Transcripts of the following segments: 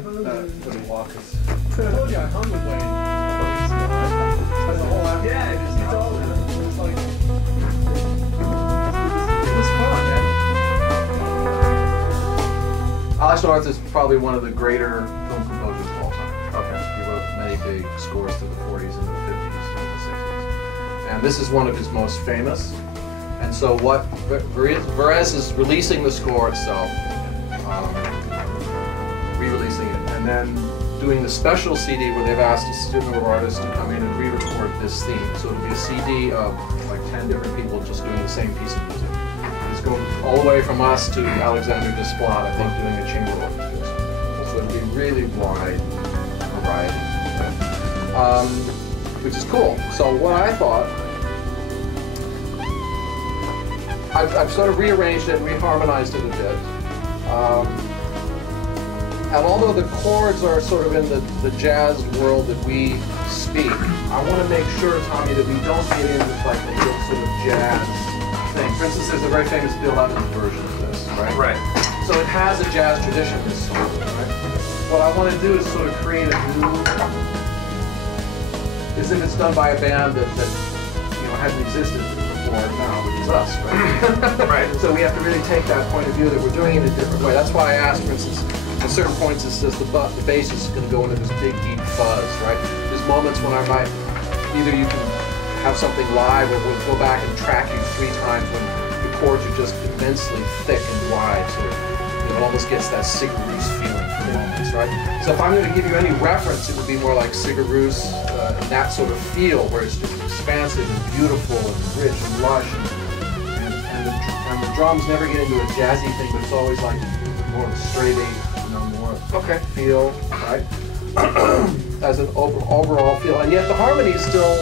little walk us. I told you I hung with Wayne. That's the whole album. Yeah, it's all. It's like it was fun, man. Alexandre is probably one of the greater film composers of all time. Okay. He wrote many big scores to the 40s and the 50s and the 60s. And this is one of his most famous. And so what Varese is releasing the score itself, re-releasing it, and then doing the special CD where they've asked a student number of artists to come in and re-record this theme. So it'll be a CD of like 10 different people just doing the same piece of music. It's going all the way from us to Alexandre Desplat, I think, doing a chamber orchestra. So it'll be really wide variety, right? Which is cool. So what I thought, I've sort of rearranged it and reharmonized it a bit. And although the chords are sort of in the jazz world that we speak, I want to make sure, Tommy, that we don't get into like the real sort of jazz thing. For instance, there's a very famous Bill Evans version of this, right? Right. So it has a jazz tradition, this song, right? What I want to do is sort of create a new, as if it's done by a band that you know, hasn't existed before now, which is us, right? Right. So we have to really take that point of view that we're doing it in a different way. That's why I asked, for instance, at certain points it says the bass is going to go into this big deep fuzz, right? There's moments when I might, either you can have something live or we'll go back and track you 3 times when the chords are just immensely thick and wide, so it almost gets that Sigaroos feeling for moments, right? So if I'm going to give you any reference, it would be more like Sigaroos and that sort of feel where it's just expansive and beautiful and rich and lush and the drums never get into a jazzy thing, but it's always like more of a straight 8. Okay. Feel, right? As an overall feel, and yet the harmony is still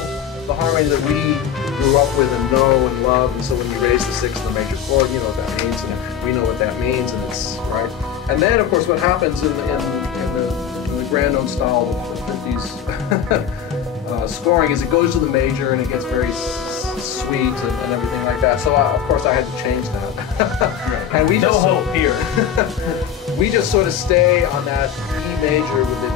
the harmony that we grew up with and know and love. And so when you raise the 6th and the major chord, you know what that means, and we know what that means, and it's right. And then, of course, what happens in the grand style of the 50s scoring is it goes to the major and it gets very sweet and everything like that. So of course I had to change that. And we just hope here. We just sort of stay on that E major with the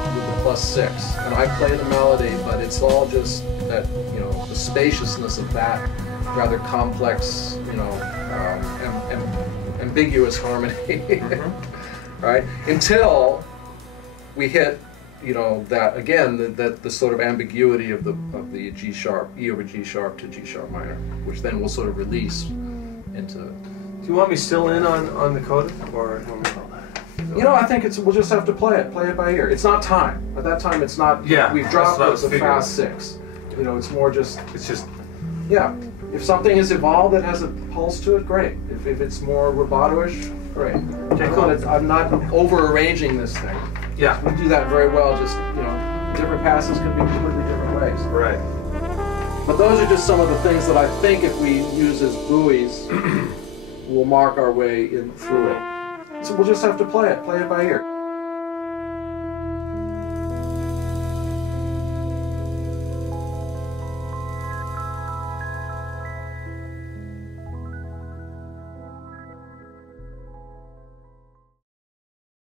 +6, and I play the melody, but it's all just that, you know, the spaciousness of that rather complex, you know, ambiguous harmony, right? Until we hit, you know, that again, the sort of ambiguity of the G sharp, E over G sharp to G sharp minor, which then will sort of release into. Do you want me still in on the coda, or? You know, I think we'll just have to play it by ear. It's not time. At that time, it's not. Yeah. We've dropped the fast 6. You know, it's more just. It's just. Yeah. If something is evolved that has a pulse to it, great. If it's more rubato-ish, great. Okay, cool. I'm not over-arranging this thing. Yeah. We do that very well. Just, you know, different passes can be completely different ways. Right. But those are just some of the things that I think if we use as buoys, we'll mark our way in through it. So we'll just have to play it by ear.